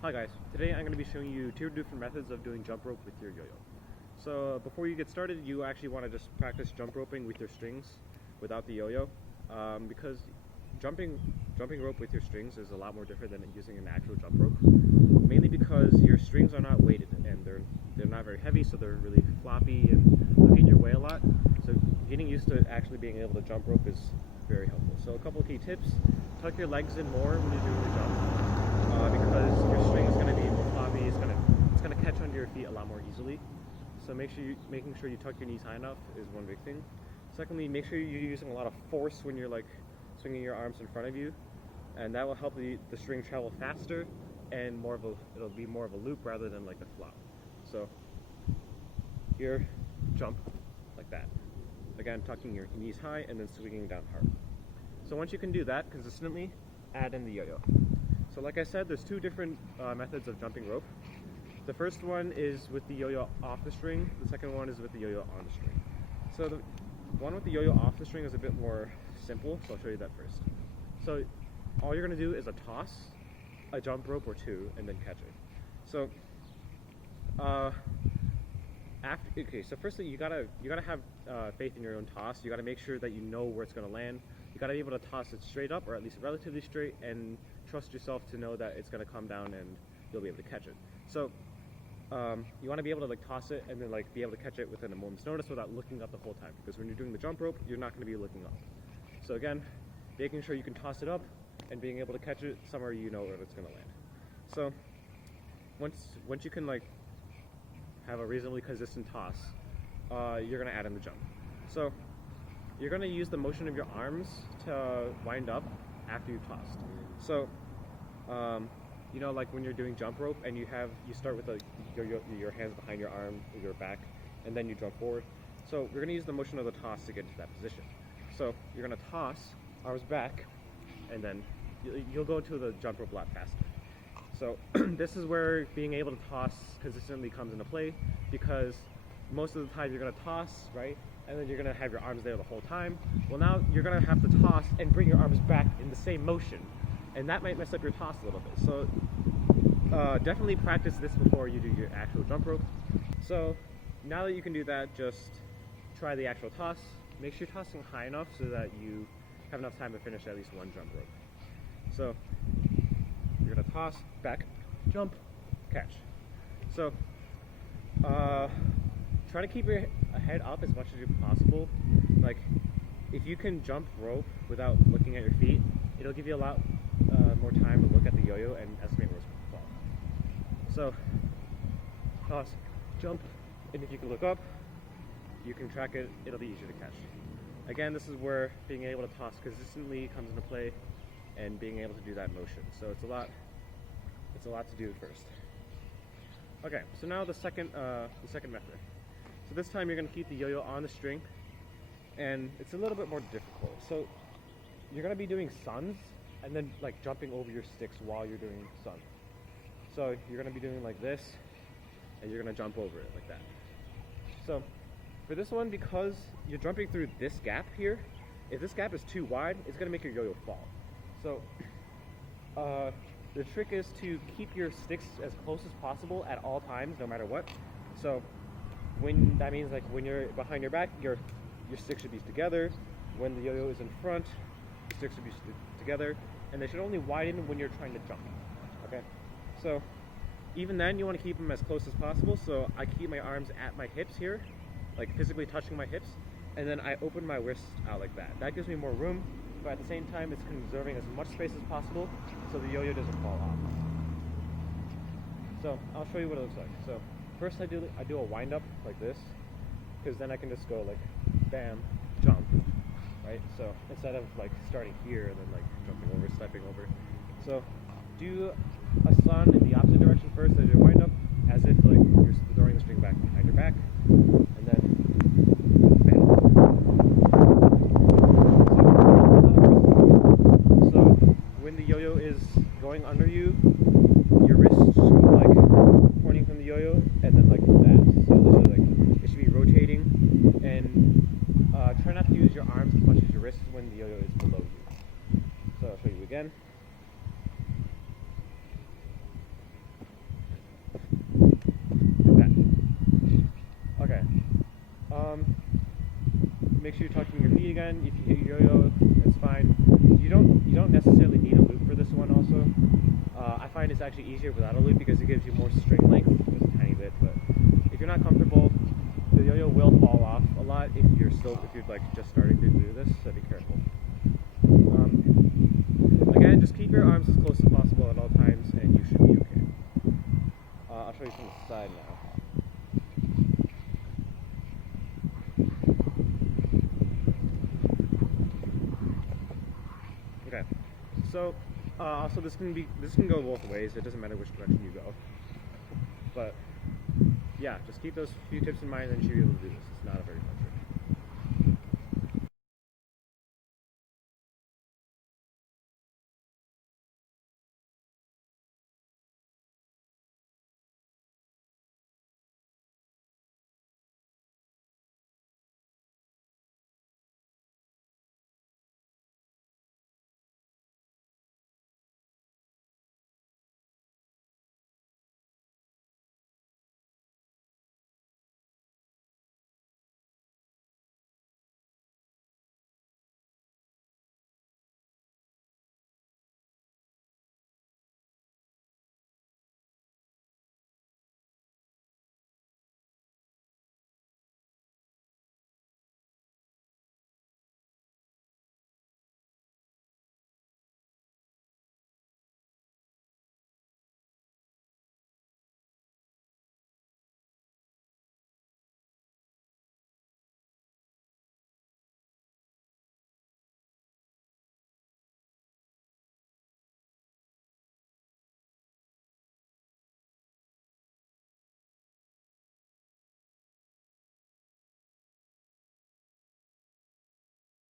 Hi guys, today I'm going to be showing you two different methods of doing jump rope with your yo-yo. So before you get started, you actually want to just practice jump roping with your strings without the yo-yo, because jumping rope with your strings is a lot more different than using an actual jump rope. Mainly because your strings are not weighted and they're not very heavy, so they're really floppy and they'll get in your way a lot. So getting used to actually being able to jump rope is very helpful. So a couple of key tips: tuck your legs in more when you're doing the jump. Because your string is going to be more floppy, it's going to catch under your feet a lot more easily. So making sure you tuck your knees high enough is one big thing. Secondly, make sure you're using a lot of force when you're like swinging your arms in front of you, and that will help the string travel faster and it'll be more of a loop rather than like a flop. So here, jump like that. Again, tucking your knees high and then swinging down hard. So once you can do that consistently, add in the yo-yo. So like I said, there's two different methods of jumping rope. The first one is with the yo-yo off the string. The second one is with the yo-yo on the string. So the one with the yo-yo off the string is a bit more simple, so I'll show you that first. So all you're going to do is a toss, a jump rope or two, and then catch it. So so firstly you gotta have faith in your own toss. You gotta make sure that you know where it's gonna land. You gotta be able to toss it straight up, or at least relatively straight, and trust yourself to know that it's gonna come down and you'll be able to catch it. So you want to be able to like toss it and then like be able to catch it within a moment's notice without looking up the whole time, because when you're doing the jump rope, you're not going to be looking up. So again, making sure you can toss it up and being able to catch it somewhere you know where it's going to land. So once you can like have a reasonably consistent toss, you're going to add in the jump. So you're going to use the motion of your arms to wind up after you've tossed. So you know, like when you're doing jump rope and you start with your hands behind your arm, your back, and then you jump forward. So we're going to use the motion of the toss to get to that position. So you're going to toss, arms back, and then you'll go to the jump rope a lot faster. So this is where being able to toss consistently comes into play, because most of the time you're going to toss, right? And then you're going to have your arms there the whole time. Well, now you're going to have to toss and bring your arms back in the same motion, and that might mess up your toss a little bit. So definitely practice this before you do your actual jump rope. So now that you can do that, just try the actual toss. Make sure you're tossing high enough so that you have enough time to finish at least one jump rope. So you're going to toss, back, jump, catch. So try to keep your head up as much as possible. Like if you can jump rope without looking at your feet, it'll give you a lot more time to look at the yo-yo and estimate where it's going to fall. So toss, jump, and if you can look up, you can track it, it'll be easier to catch. Again, this is where being able to toss consistently comes into play, and being able to do that motion. So it's a lot to do first. Okay, so now the second method. So this time you're going to keep the yo-yo on the string, and it's a little bit more difficult. So you're going to be doing suns and then like jumping over your sticks while you're doing sun. So you're going to be doing like this, and you're going to jump over it like that. So for this one, because you're jumping through this gap here, if this gap is too wide, it's going to make your yo-yo fall. So the trick is to keep your sticks as close as possible at all times, no matter what. So that means like when you're behind your back, your sticks should be together. When the yo-yo is in front, the sticks should be together, and they should only widen when you're trying to jump. Okay, so even then you want to keep them as close as possible. So I keep my arms at my hips here, like physically touching my hips, and then I open my wrists out like that. That gives me more room, but at the same time it's conserving as much space as possible so the yo-yo doesn't fall off. So I'll show you what it looks like. So first I do a wind up like this, because then I can just go like bam, jump, right? So instead of like starting here and then like jumping over, stepping over. So do a sun in the opposite direction first as your wind up, as if like you're throwing the string back behind your back, and then bam. So when the yo-yo is going under you, your wrists should be like pointing from the yo-yo, and then like that. So this is like it should be rotating, and try not to use your arms as much as your wrists when the yo-yo is below you. So I'll show you again. make sure you're tucking your feet again. If you hit your yo-yo, it's fine. You don't necessarily need a loop for this one also. I find it's actually easier without a loop because it gives you more string length, just a tiny bit. But if you're not comfortable, the yo-yo will fall off a lot if you're like just starting to do this, so be careful. Again, just keep your arms as close as possible at all times, and you should be okay. I'll show you from the side now. Okay, so also this can go both ways. It doesn't matter which direction you go. But yeah, just keep those few tips in mind, and you should be able to do this. It's not a very hard.